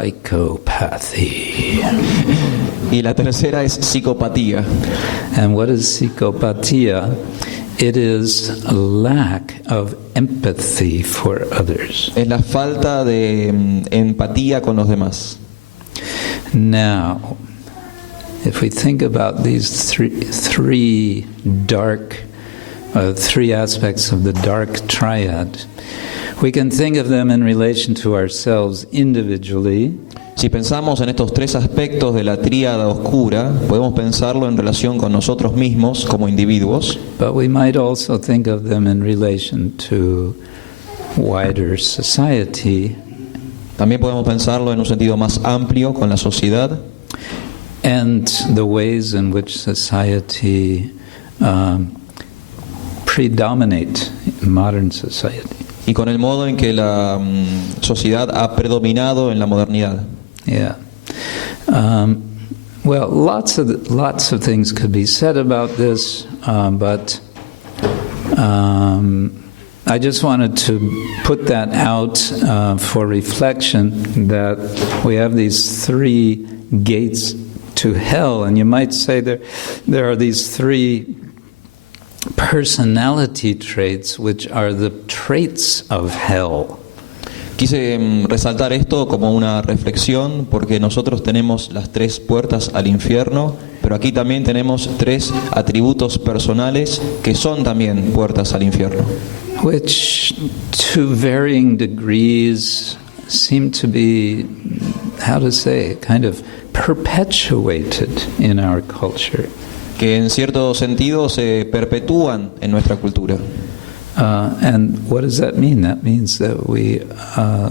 Psychopathy. Y la tercera es psicopatía. And what is psychopathia? It is a lack of empathy for others. Es la falta de empatía con los demás. Now, if we think about these three aspects of the dark triad, we can think of them in relation to ourselves individually. Si pensamos en estos tres aspectos de la tríada oscura, podemos pensarlo en relación con nosotros mismos como individuos. But we might also think of them in relation to wider society. También podemos pensarlo en un sentido más amplio con la sociedad. And the ways in which society predominate in modern society. Y con el modo en que la sociedad ha predominado en la modernidad. Yeah. Well, lots of things could be said about this, but I just wanted to put that out for reflection, that we have these three gates to hell, and you might say there are these three personality traits which are the traits of hell. Quise resaltar esto como una reflexión porque nosotros tenemos las tres puertas al infierno, pero aquí también tenemos tres atributos personales que son también puertas al infierno. Which, to varying degrees, seem to be, how to say, kind of perpetuated in our culture. Que en cierto sentido se perpetúan en nuestra cultura. And what does that mean? That means that we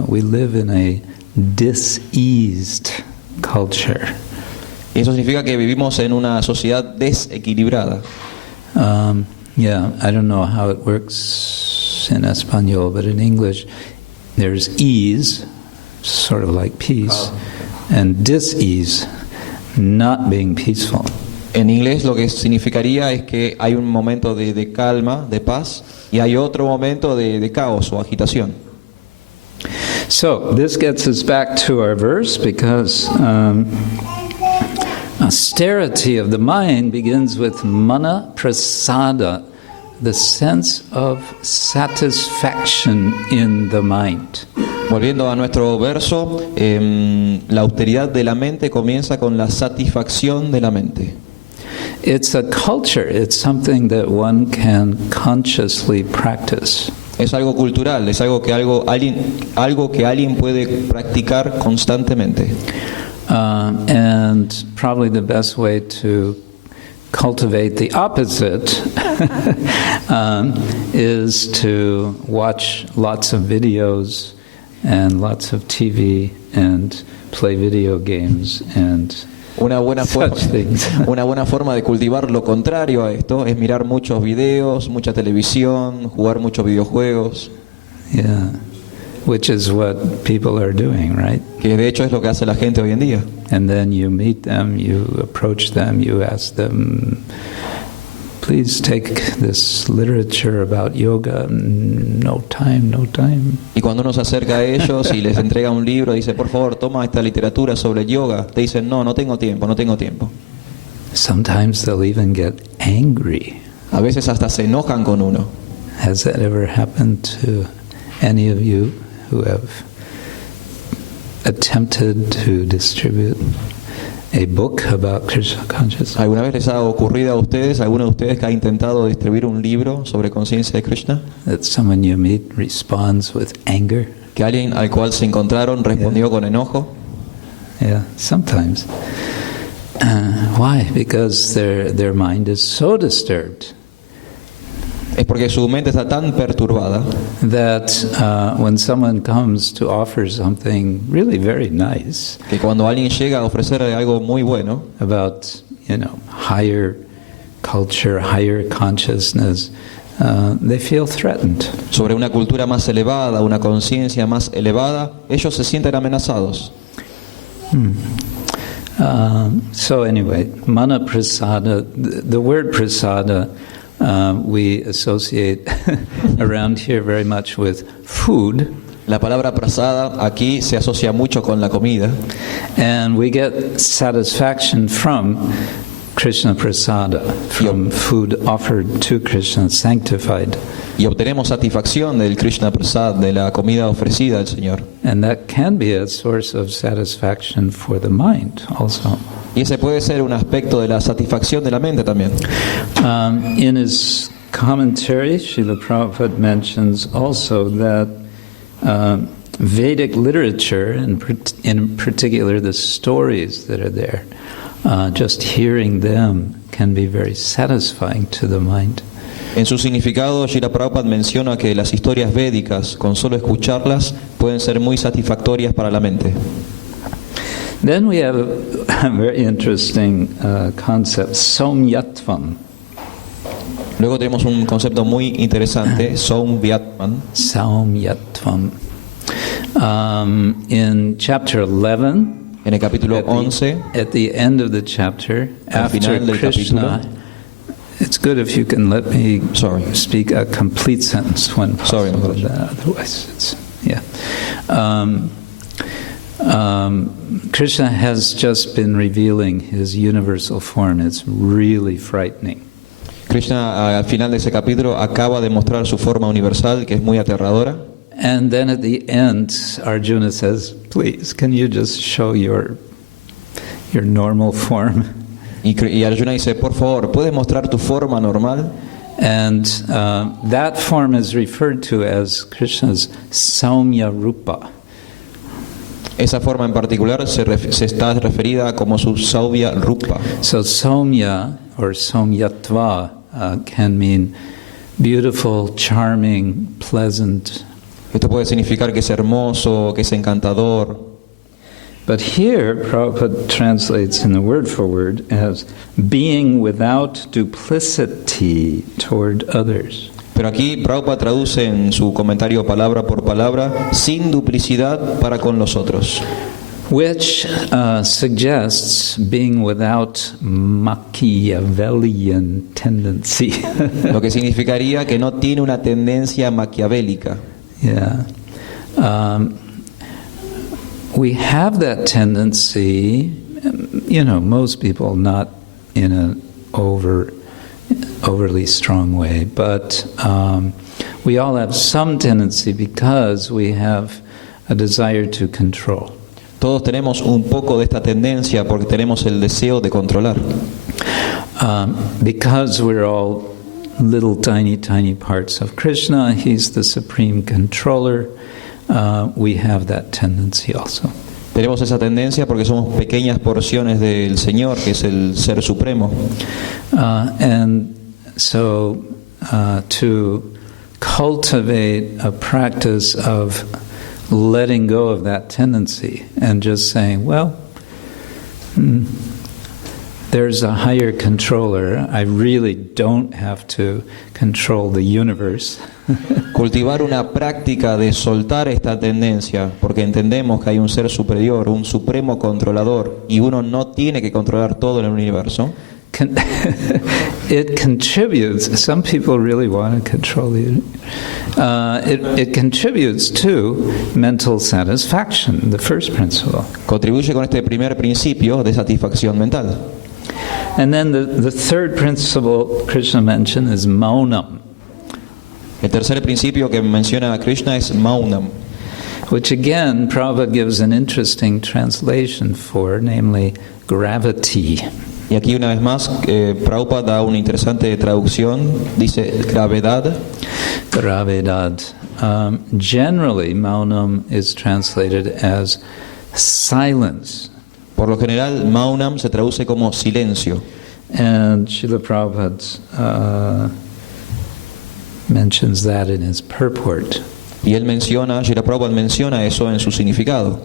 live in a diseased culture. Y eso significa que vivimos en una sociedad desequilibrada. Yeah, I don't know how it works in Espanol, but in English there's ease, sort of like peace, and dis-ease, not being peaceful. En inglés lo que significaría es que hay un momento de calma, de paz, y hay otro momento de caos o agitación. So this gets us back to our verse, because austerity of the mind begins with mana prasada, the sense of satisfaction in the mind. Volviendo a nuestro verso, la austeridad de la mente comienza con la satisfacción de la mente. It's a culture, it's something that one can consciously practice. Es algo cultural, es algo que alguien puede practicar constantemente. And probably the best way to cultivate the opposite is to watch lots of videos and lots of TV and play video games and Una buena forma de cultivar lo contrario a esto es mirar muchos videos, mucha televisión, jugar muchos videojuegos. Yeah, which is what people are doing, right? Que de hecho es lo que hace la gente hoy en día. And then you meet them, you approach them, you ask them, please take this literature about yoga. No time, no time. Y cuando uno se acerca a ellos y les entrega un libro, dice, por favor, toma esta literatura sobre yoga. Te dicen, no tengo tiempo, no tengo tiempo. Sometimes they'll even get angry. A veces hasta se enojan con uno. Has that ever happened to any of you who have attempted to distribute a book about Krishna consciousness? ¿Alguna vez les ha ocurrido a ustedes, alguno de ustedes que ha intentado distribuir un libro sobre conciencia de Krishna? That someone you meet responds with anger? Que alguien al cual se encontraron respondió con enojo. Yeah, sometimes. Why? Because their mind is so disturbed. Es porque su mente está tan perturbada that when someone comes to offer something really very nice, que cuando alguien llega a ofrecerle algo muy bueno about, higher culture, higher consciousness, they feel threatened. Sobre una cultura más elevada, una conciencia más elevada, ellos se sienten amenazados. So anyway, mana prasada, the word prasada, we associate around here very much with food. La palabra prasada aquí se asocia mucho con la comida. And we get satisfaction from Krishna prasada, from food offered to Krishna, sanctified. Y obtenemos satisfacción del Krishna Prasad, de la comida ofrecida al Señor. And that can be a source of satisfaction for the mind also. Y ese puede ser un aspecto de la satisfacción de la mente también. In his commentary, Srila Prabhupada mentions also that Vedic literature, in particular the stories that are there, just hearing them can be very satisfying to the mind. En su significado, Srila Prabhupada menciona que las historias védicas, con solo escucharlas, pueden ser muy satisfactorias para la mente. Then we have a very interesting concept, somyatvam. Luego tenemos un concepto muy interesante, Somvyatman. Somyatvam. In chapter 11, En el capítulo 11, at the end of the chapter, al after final del Krishna, it's good if you can let me speak a complete sentence when possible. Otherwise, it's Krishna has just been revealing his universal form. It's really frightening. Krishna al final de ese capítulo acaba de mostrar su forma universal, que es muy aterradora. And then at the end, Arjuna says, "Please, can you just show your normal form?" Y Arjuna dice, por favor, ¿puedes mostrar tu forma normal? And that form is referred to as Krishna's Saumya Rupa. Esa forma en particular se está referida como su Saumya Rupa. So Saumya or Saumyatva can mean beautiful, charming, pleasant. Esto puede significar que es hermoso, que es encantador. But here, Prabhupada translates in the word for word as being without duplicity toward others. Pero aquí Prabhupada traduce en su comentario palabra por palabra, sin duplicidad para con los otros. Which suggests being without Machiavellian tendency. Lo que significaría que no tiene una tendencia maquiavélica. Yeah. We have that tendency, most people not in an overly strong way, but we all have some tendency because we have a desire to control. Todos tenemos un poco de esta tendencia porque tenemos el deseo de controlar. Because we're all little tiny parts of Krishna, he's the supreme controller. We have that tendency also. Tenemos esa tendencia porque somos pequeñas porciones del Señor, que es el Ser Supremo. And so to cultivate a practice of letting go of that tendency and just saying, well, there's a higher controller. I really don't have to control the universe. Cultivar una práctica de soltar esta tendencia, porque entendemos que hay un ser superior, un supremo controlador, y uno no tiene que controlar todo en el universo. It contributes. Some people really want to control the. It contributes to mental satisfaction. The first principle. Contribuye con este primer principio de satisfacción mental. And then the third principle Krishna mentioned is maunam. El tercer principio que menciona Krishna es maunam, which again Prabhupada gives an interesting translation for, namely gravity. Y aquí una vez más Prabhupada da una interesante traducción, dice gravedad. Gravedad. Generally, maunam is translated as silence. Por lo general, maunam se traduce como silencio. And Srila Prabhupada mentions that in his purport. Y él menciona, Srila Prabhupada menciona eso en su significado.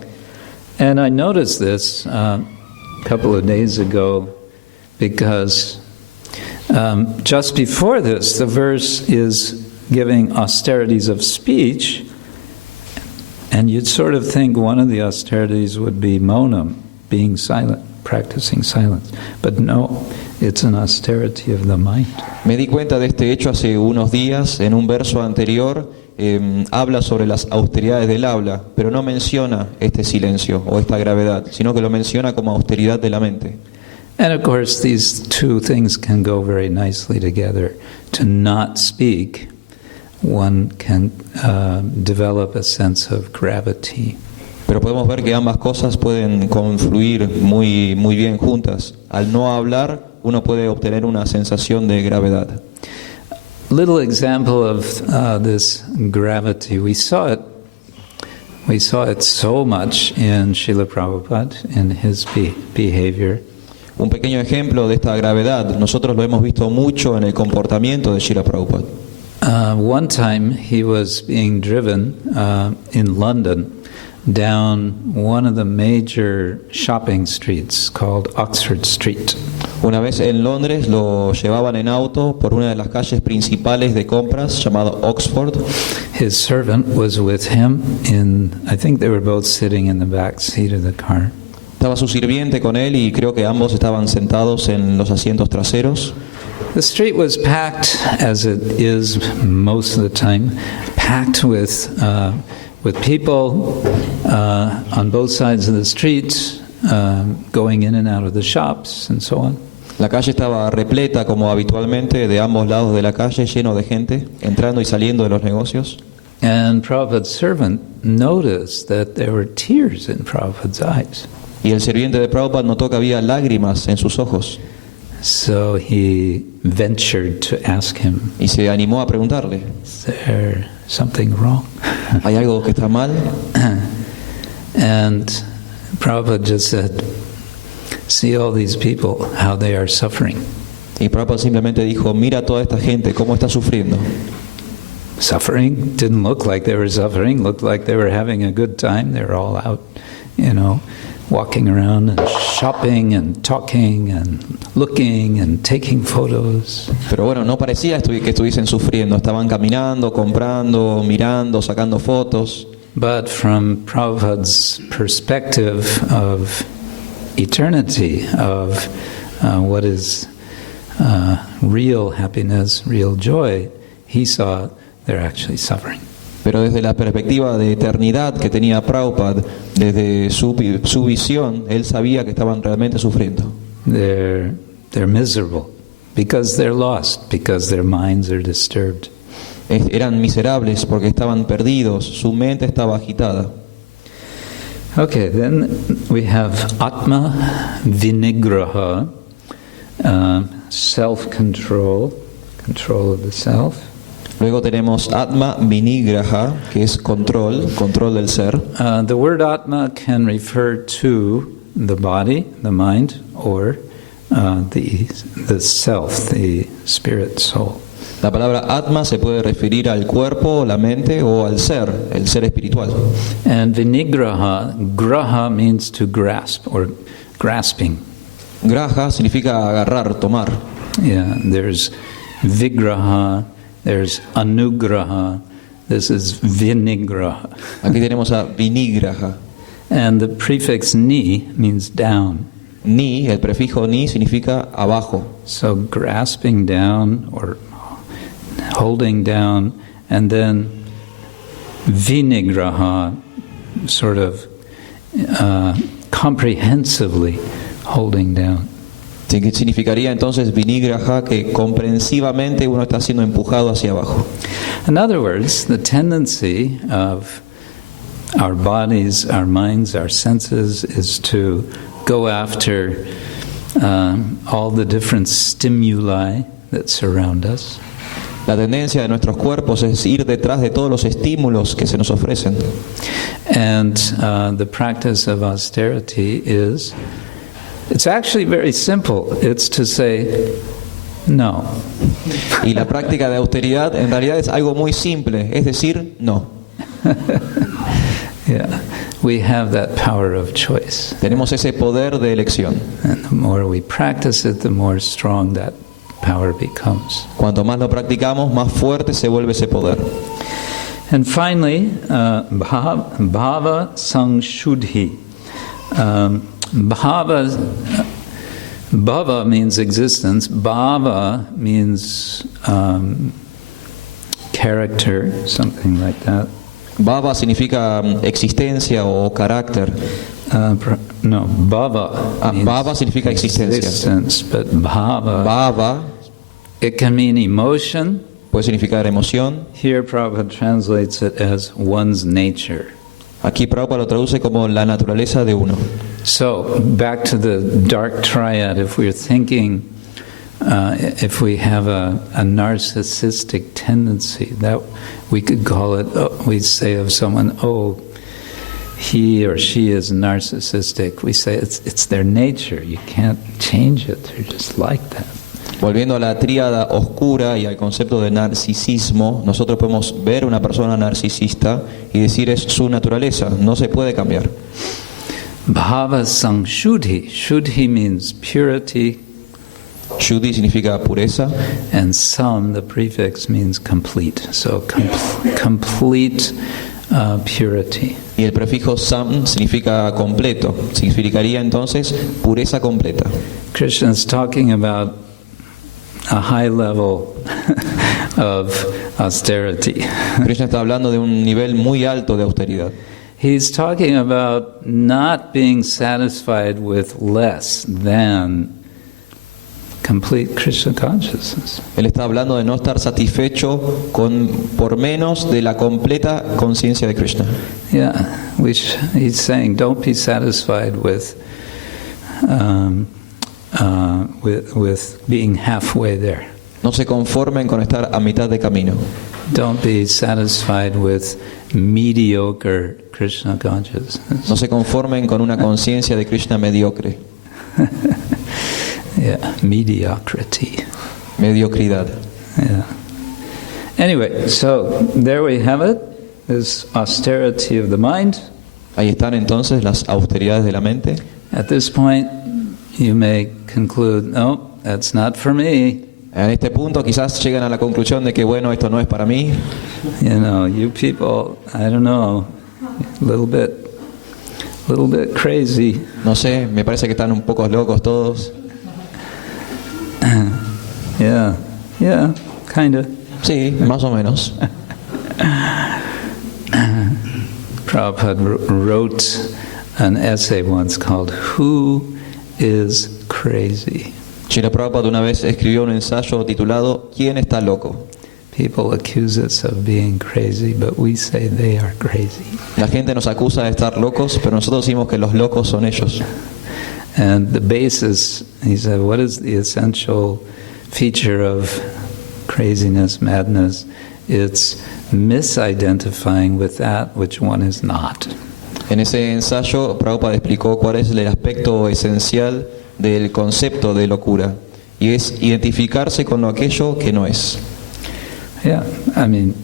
And I noticed this a couple of days ago because just before this, the verse is giving austerities of speech, and you'd sort of think one of the austerities would be maunam, being silent, practicing silence. But no, it's an austerity of the mind. Me di cuenta de este hecho hace unos días en un verso anterior habla sobre las austeridades del habla, pero no menciona este silencio o esta gravedad, sino que lo menciona como austeridad de la mente. And of course, these two things can go very nicely together. To not speak, one can develop a sense of gravity. Pero podemos ver que ambas cosas pueden confluir muy bien juntas. Al no hablar, uno puede obtener una sensación de gravedad. Little example of this gravity. We saw it so much in Srila Prabhupada, in his behavior. Un pequeño ejemplo de esta gravedad, nosotros lo hemos visto mucho en el comportamiento de Srila Prabhupada. One time he was being driven in London down one of the major shopping streets called Oxford Street. Una vez en Londres lo llevaban en auto por una de las calles principales de compras llamada Oxford. His servant was with him I think they were both sitting in the back seat of the car. Estaba su sirviente con él y creo que ambos estaban sentados en los asientos traseros. The street was packed, as it is most of the time, packed with people on both sides of the street, going in and out of the shops and so on. La calle estaba repleta, como habitualmente, de ambos lados de la calle, lleno de gente, entrando y saliendo de los negocios. And Prabhupada's servant noticed that there were tears in Prabhupada's eyes. Y el sirviente de Prabhupada notó que había lágrimas en sus ojos. So he ventured to ask him, Y se animó a preguntarle, "Is there something wrong?" ¿hay algo que está mal? And Prabhupada just said, "See all these people, how they are suffering." Y Prabhupada simplemente dijo, mira a toda esta gente, cómo está sufriendo. Suffering didn't look like they were suffering, looked like they were having a good time. They were all out, walking around and shopping and talking and looking and taking photos. Pero bueno, no parecía que estuviesen sufriendo, estaban caminando, comprando, mirando, sacando fotos. But from Prabhupada's perspective of eternity, of what is real happiness, real joy, he saw they're actually suffering. Pero desde la perspectiva de eternidad que tenía Prabhupada, desde su visión, él sabía que estaban realmente sufriendo. They're miserable because they're lost, because their minds are disturbed. Eran miserables porque estaban perdidos, su mente estaba agitada. Okay, then we have Atma Vinigraha, self-control, control of the self. Luego tenemos Atma Vinigraha, que es control del ser. The word Atma can refer to the body, the mind, or the self, the spirit, soul. La palabra Atma se puede referir al cuerpo, la mente o al ser, el ser espiritual. And Vinigraha, graha means to grasp or grasping. Graha significa agarrar, tomar. Yeah, there's Vigraha, there's Anugraha, this is Vinigraha. Aquí tenemos a Vinigraha. And the prefix ni means down. Ni, el prefijo ni significa abajo. So grasping down or holding down, and then Vinigraha, sort of comprehensively holding down. Que significaría entonces Vinigraha, que comprensivamente uno está siendo empujado hacia abajo. In other words, the tendency of our bodies, our minds, our senses is to go after all the different stimuli that surround us. La tendencia de nuestros cuerpos es ir detrás de todos los estímulos que se nos ofrecen. And the practice of austerity it's actually very simple. It's to say no. Y la práctica de austeridad en realidad es algo muy simple, es decir, no. Yeah, we have that power of choice. Tenemos ese poder de elección. And the more we practice it, the more strong that power becomes. Cuanto más lo practicamos, más fuerte se vuelve ese poder. And finally, bhava sangshuddhi. Bhava means existence. Bhava means character, something like that. Bhava significa existencia o carácter. No, bhava. Means Bhava significa existencia. existence, but bhava, Bhava it can mean emotion. puede significar emoción. Here Prabhupada translates it as one's nature. Aquí Prabhupada lo traduce como la naturaleza de uno. So, back to the dark triad, if we're thinking, if we have a narcissistic tendency, that we could call it, we say of someone, oh, he or she is narcissistic. We say it's their nature. You can't change it. They're just like that. Volviendo a la tríada oscura y al concepto de narcisismo, nosotros podemos ver una persona narcisista y decir es su naturaleza, no se puede cambiar. Bhava sangshuddhi. Shuddhi means purity, Shuddhi significa pureza and sam, the prefix, means complete. So complete purity. y el prefijo sam significa completo, significaría entonces pureza completa. Krishna is talking about a high level of austerity. Krishna está hablando de un nivel muy alto de austeridad. He's talking about not being satisfied with less than complete Krishna consciousness. Él está hablando de no estar satisfecho por menos de la completa conciencia de Krishna. Yeah, he's saying don't be satisfied with being halfway there. No se conformen con estar a mitad de camino. Don't be satisfied with mediocre Krishna consciousness. No se conformen con una conciencia de Krishna mediocre. Yeah, mediocrity. Mediocridad. Yeah. Anyway, so there we have it. This austerity of the mind. Ahí están entonces las austeridades de la mente. At this point, you may conclude, no, that's not for me. En este punto quizás llegan a la conclusión de que bueno, esto no es para mí. You know, you people, I don't know, a little bit crazy. No sé, me parece que están un poco locos todos. Yeah, kind of. Sí, más o menos. Prabhupada wrote an essay once called Who is Crazy? Srila Prabhupada una vez escribió un ensayo titulado ¿Quién está loco? People accuse us of being crazy, but we say they are crazy. La gente nos acusa de estar locos, pero nosotros decimos que los locos son ellos. And the basis, he said, what is the essential feature of craziness, madness? It's misidentifying with that which one is not. En ese ensayo, Prabhupada explicó cuál es el aspecto esencial del concepto de locura, y es identificarse con aquello que no es. Yeah, I mean,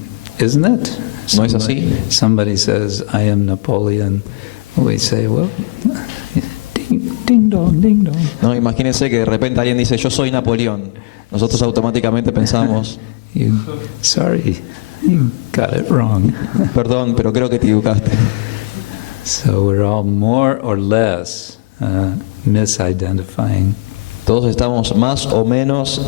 isn't it? ¿No es así? Somebody says, I am Napoleon. We say, well, ding dong, ding dong. No, imagínense que de repente alguien dice yo soy Napoleón. Nosotros automáticamente pensamos, Sorry, you got it wrong. perdón, pero creo que te equivocaste. So we're all more or less misidentifying. Todos estamos más o menos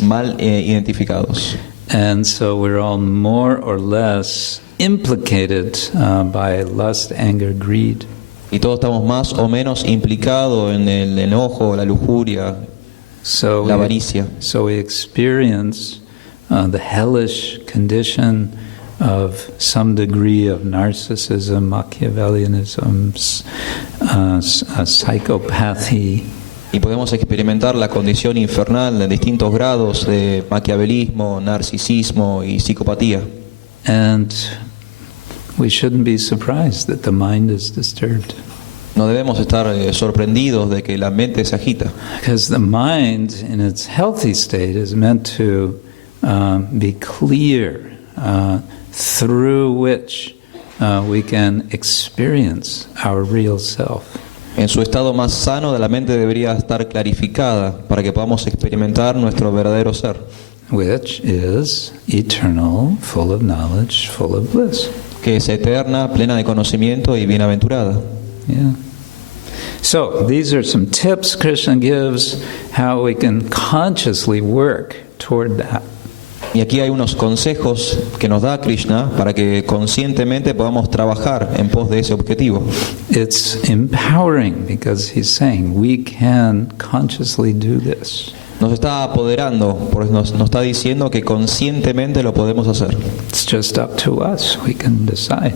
mal identificados. And so we're all more or less implicated by lust, anger, greed. Y todos estamos más o menos implicados en el enojo, la lujuria, la avaricia. So we experience the hellish condition of some degree of narcissism, Machiavellianism, psychopathy. Y podemos experimentar la condición infernal de distintos grados de maquiavelismo, narcisismo y psicopatía. And we shouldn't be surprised that the mind is disturbed. No debemos estar sorprendidos de que la mente se agita. Because the mind, in its healthy state, is meant to be clear, through which we can experience our real self. En su estado más sano, la mente debería estar clarificada para que podamos experimentar nuestro verdadero ser. Which is eternal, full of knowledge, full of bliss. Que es eterna, plena de conocimiento y bienaventurada. Yeah. So, these are some tips Krishna gives how we can consciously work toward that. Y aquí hay unos consejos que nos da Krishna para que conscientemente podamos trabajar en pos de ese objetivo. It's empowering because he's saying we can consciously do this. Nos está apoderando, porque nos está diciendo que conscientemente lo podemos hacer. It's just up to us. We can decide.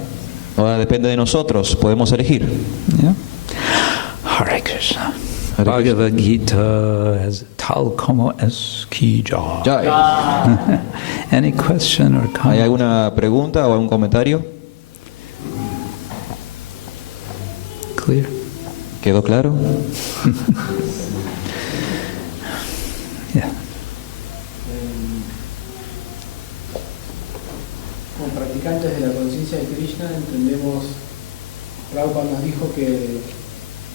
Ahora depende de nosotros, podemos elegir. Yeah. Hare Krishna. Hare Bhagavad Gita as tal como es ki ja. Ya, Any question or ¿hay comment? alguna pregunta o algún comentario? Clear? ¿Quedó claro? Yeah. Como practicantes de la conciencia de Krishna entendemos, Prabhupada nos dijo que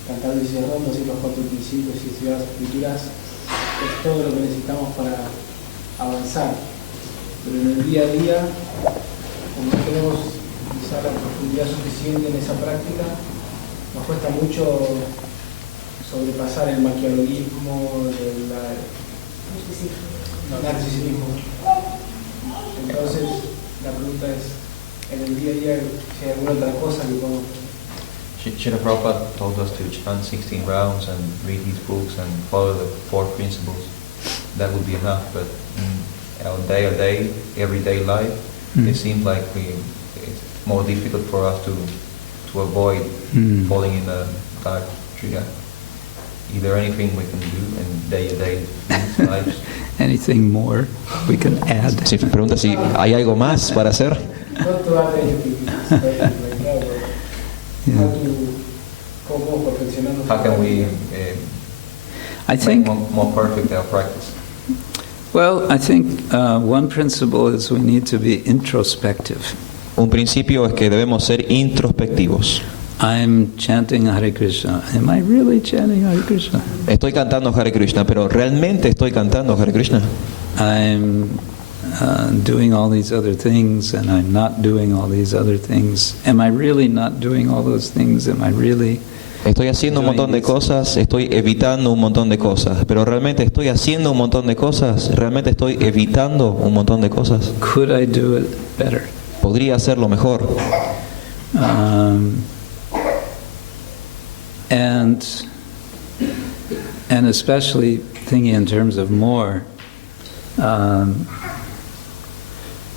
cantar 16 rondas y los 4 principios y estudiar las escrituras es todo lo que necesitamos para avanzar. Pero en el día a día, como no tenemos quizá la profundidad suficiente en esa práctica, nos cuesta mucho sobrepasar el maquiavelismo, el narcisismo. Entonces, la pregunta es, en el día a día, si hay alguna otra cosa que podemos... Srila Prabhupada told us to chant 16 rounds and read his books and follow the 4 principles. That would be enough, but in our day-to-day, everyday life, it seems like it's more difficult for us to avoid falling in the dark tree. Is there anything we can do in day-to-day lives? Anything more we can add? Si pregunta si hay algo más para hacer. Not to add anything special like that, but how to cómo perfeccionarnos. How can we I make think, more perfect our practice? well, I think one principle is we need to be introspective. Un principio es que debemos ser introspectivos. I'm chanting Hare Krishna. Am I really chanting Hare Krishna? Estoy cantando Hare Krishna, pero ¿realmente estoy cantando Hare Krishna? I'm doing all these other things and I'm not doing all these other things. Am I really not doing all those things? Am I really... Estoy haciendo un montón de cosas, estoy evitando un montón de cosas, pero ¿realmente estoy haciendo un montón de cosas? ¿Realmente estoy evitando un montón de cosas? Could I do it better? Podría hacerlo mejor. And especially thinking in terms of more,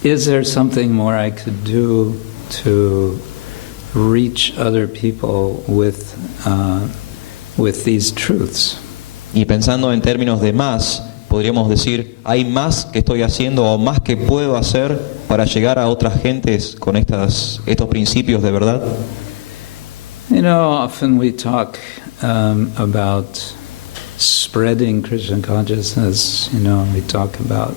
is there something more I could do to reach other people with these truths? Y pensando en términos de más, podríamos decir, ¿hay más que estoy haciendo o más que puedo hacer para llegar a otras gentes con estos principios de verdad? You know, often we talk about spreading Krishna consciousness. You know, we talk about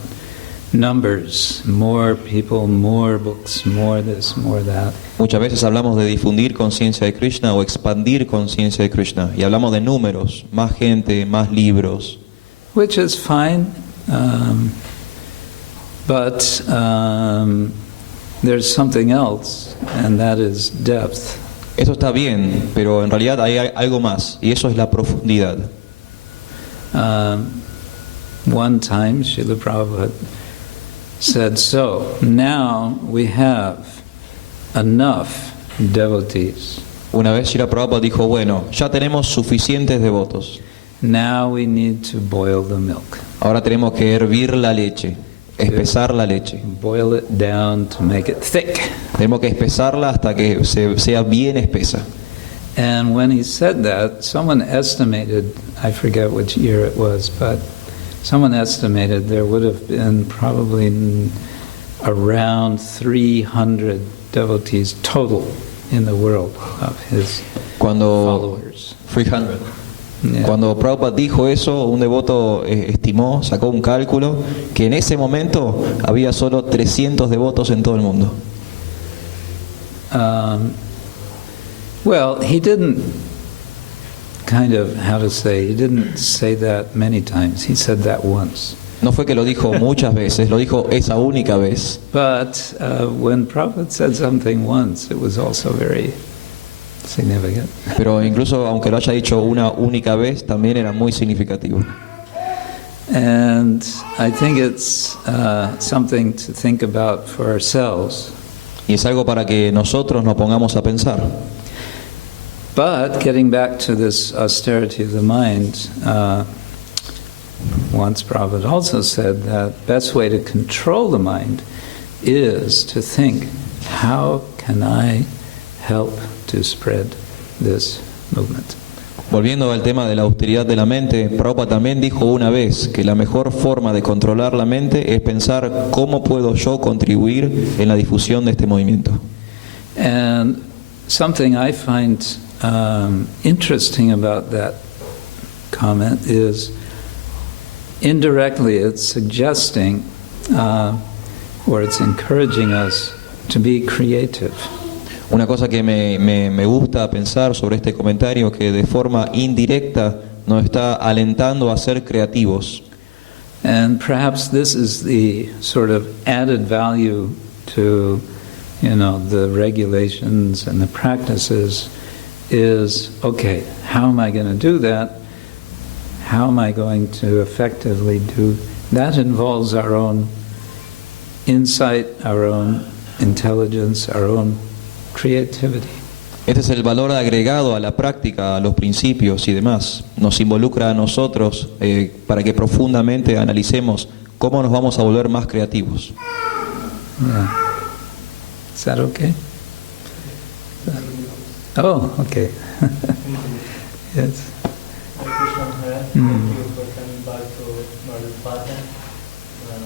numbers, more people, more books, more this, more that. Muchas veces hablamos de difundir conciencia de Krishna o expandir conciencia de Krishna. Y hablamos de números, más gente, más libros. Which is fine, but there's something else, and that is depth. Eso está bien, pero en realidad hay algo más, y eso es la profundidad. One time, Srila Prabhupada said, so now we have enough devotees. Una vez Srila Prabhupada dijo, bueno, ya tenemos suficientes devotos. Now we need to boil the milk. Ahora tenemos que hervir la leche, espesar la leche. Boil it down to make it thick. Tenemos que espesarla hasta que sea bien espesa. And when he said that, someone estimated, I forget which year it was, but someone estimated there would have been probably around 300 devotees total in the world of his followers. 300. Yeah. Cuando Prabhupada dijo eso, un devoto estimó, sacó un cálculo, que en ese momento había solo 300 devotos en todo el mundo. Well, he didn't he didn't say that many times. He said that once. No fue que lo dijo muchas veces, lo dijo esa única vez. But when Prabhupada said something once, it was also very significant. Pero incluso aunque lo haya dicho una única vez, también era muy significativo. And I think it's something to think about for ourselves. Y es algo para que nosotros nos pongamos a pensar. But getting back to this austerity of the mind, once Prabhupada also said that best way to control the mind is to think, how can I help to spread this movement? Volviendo al tema de la austeridad de la mente, Prabhupada también dijo una vez que la mejor forma de controlar la mente es pensar cómo puedo yo contribuir en la difusión de este movimiento. And something I find interesting about that comment is indirectly it's suggesting or it's encouraging us to be creative. Una cosa que me gusta pensar sobre este comentario, que de forma indirecta nos está alentando a ser creativos. And perhaps this is the sort of added value to, the regulations and the practices is, okay, how am I going to do that? How am I going to effectively do that? Involves our own insight, our own intelligence, our own creativity. Este es el valor agregado a la práctica, a los principios y demás. Nos involucra a nosotros para que profundamente analicemos cómo nos vamos a volver más creativos. Yeah. Is that okay? Oh, okay. Yes. Thank you for coming back to Mar del Plata and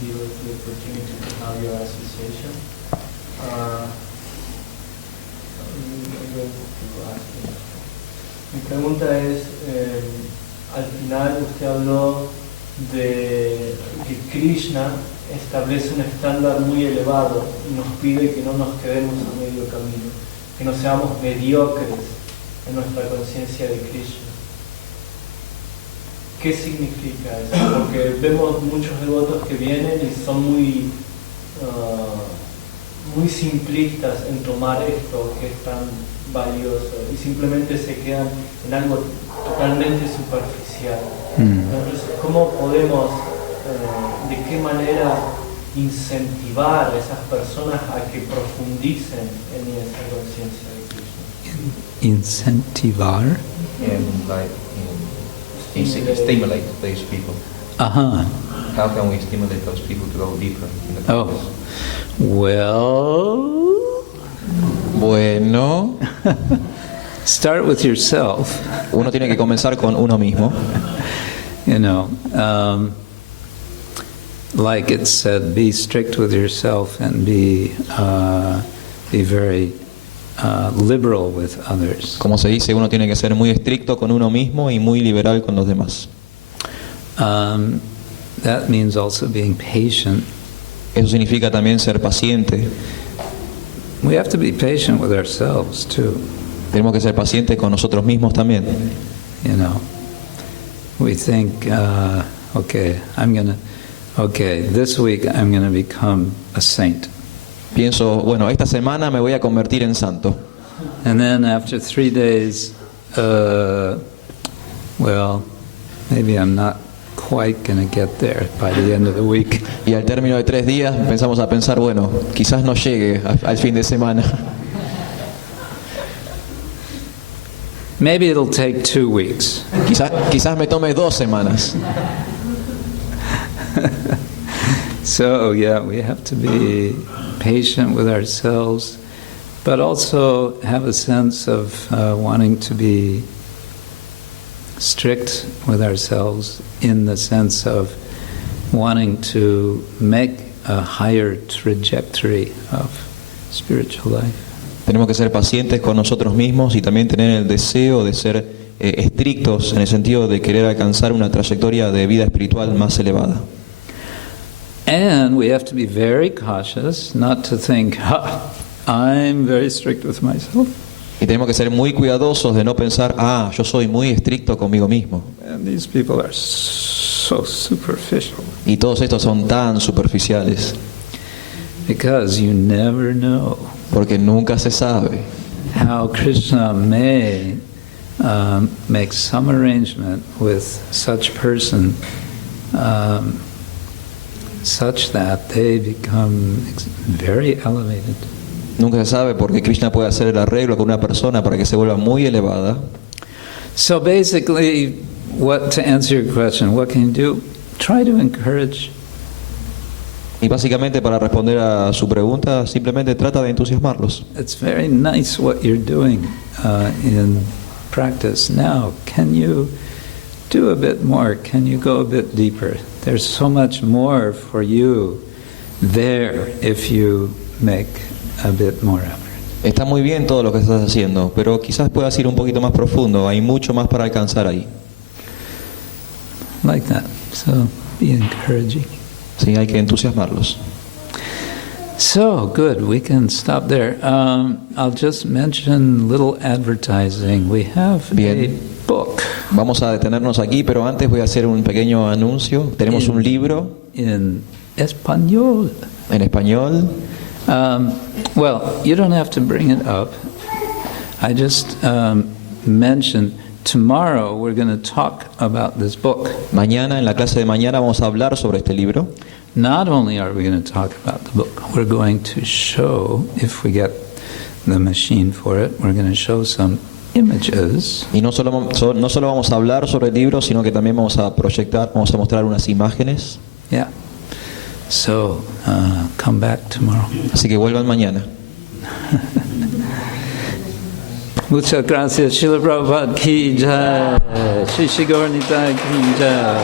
give us the opportunity to have your association. Mi pregunta es, al final usted habló de que Krishna establece un estándar muy elevado y nos pide que no nos quedemos a medio camino, que no seamos mediocres en nuestra conciencia de Krishna. ¿Qué significa eso? Porque vemos muchos devotos que vienen y son muy simplistas en tomar esto que es tan valioso y simplemente se quedan en algo totalmente superficial. Entonces, ¿cómo podemos, de qué manera incentivar a esas personas a que profundicen en esa conciencia de Krishna? Incentivar? Stimulate those people. Uh-huh. How can we stimulate those people to go deeper in the practice? Bueno, start with yourself. uno tiene que comenzar con uno mismo. Like it said, be strict with yourself and be very liberal with others. Como se dice, uno tiene que ser muy estricto con uno mismo y muy liberal con los demás. That means also being patient. Eso significa también ser paciente. We have to be patient with ourselves too. Tenemos que ser pacientes con nosotros mismos también. We think, this week I'm going to become a saint. Pienso, bueno, esta semana me voy a convertir en santo. And then after 3 days, maybe I'm not quite going to get there by the end of the week. Y al término de 3 días empezamos a pensar, bueno, quizás no llegue al fin de semana. Maybe it'll take 2 weeks. Quizás me tome 2 semanas. So, we have to be patient with ourselves, but also have a sense of wanting to be strict with ourselves in the sense of wanting to make a higher trajectory of spiritual life. Tenemos que ser pacientes con nosotros mismos y también tener el deseo de ser estrictos en el sentido de querer alcanzar una trayectoria de vida espiritual más elevada. And we have to be very cautious not to think, I'm very strict with myself. Y tenemos que ser muy cuidadosos de no pensar, yo soy muy estricto conmigo mismo. And these people are so superficial. Y todos estos son tan superficiales. Because you never know. Porque nunca se sabe. How Krishna may make some arrangement with such person such that they become very elevated. Nunca se sabe porque Krishna puede hacer el arreglo con una persona para que se vuelva muy elevada. So basically, to answer your question, what can you do? Try to encourage. Y básicamente para responder a su pregunta, simplemente trata de entusiasmarlos. It's very nice what you're doing in practice now. Can you do a bit more? Can you go a bit deeper? There's so much more for you there if you make a bit more effort. Está muy bien todo lo que estás haciendo, pero quizás puedas ir un poquito más profundo. Hay mucho más para alcanzar ahí. Like that. So be encouraging. Sí, hay que entusiasmarlos. So, good, we can stop there. I'll just mention little advertising. We have Bien. a book Vamos a detenernos aquí, pero antes voy a hacer un pequeño anuncio. Tenemos un libro in español. en español. Well, you don't have to bring it up. I just mentioned tomorrow we're going to talk about this book. Mañana, en la clase de mañana, vamos a hablar sobre este libro. Not only are we going to talk about the book, we're going to show, if we get the machine for it, we're going to show some images. Y no solo vamos a hablar sobre el libro, sino que también vamos a proyectar, vamos a mostrar unas imágenes. Yeah. So, come back tomorrow. Así que vuelvan mañana. Muchas gracias. Srila Prabhupada ki jai. Shri Gaur Nitai ki jai.